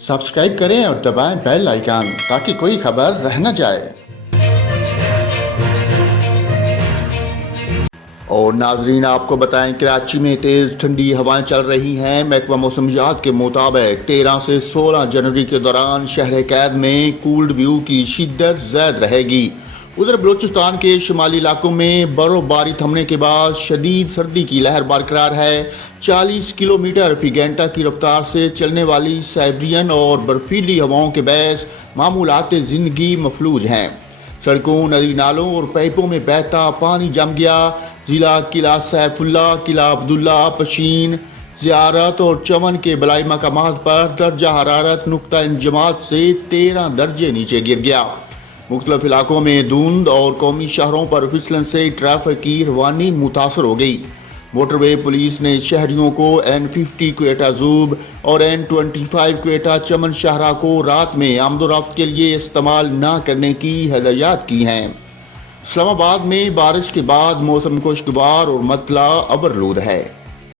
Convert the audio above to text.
Subscribe करें और दबाएं बेल आइकन ताकि कोई खबर रह न जाए। और नाजरीन, आपको बताएं, कराची में तेज़ ठंडी हवाएं चल रही हैं। महकमा मौसमियात के मुताबिक 13 से 16 जनवरी के दौरान शहर कैद में कोल्ड व्यू की शिद्दत ज़्यादा रहेगी। उधर बलूचिस्तान के शुमाली इलाकों में बर्फबारी थमने के बाद शदीद सर्दी की लहर बरकरार है। 40 किलोमीटर फी घंटा की रफ्तार से चलने वाली साइब्रियन और बर्फीली हवाओं के बायस मामूलात ज़िंदगी मफलूज हैं। सड़कों, नदी नालों और पाइपों में बहता पानी जम गया। ज़िला किला सैफुल्ला, किला अब्दुल्ला, पशीन, ज़ियारत और चमन के बलाई मकामात पर दर्जा हरारत नुक्ता इंजमात से 13 दर्जे नीचे गिर गया। मुख्तलिफ इलाकों में धुंध और कौमी शहरों पर फिसलन से ट्रैफिक की रवानी मुतासर हो गई। मोटरवे पुलिस ने शहरियों को N50 क्वेटा ज़ूब और N25 क्वेटा चमन शाहरा को रात में आमदोरफ्त के लिए इस्तेमाल न करने की हदायत की हैं। इस्लामाबाद में बारिश के बाद मौसम खुशगवार और मतला अबरलूद है।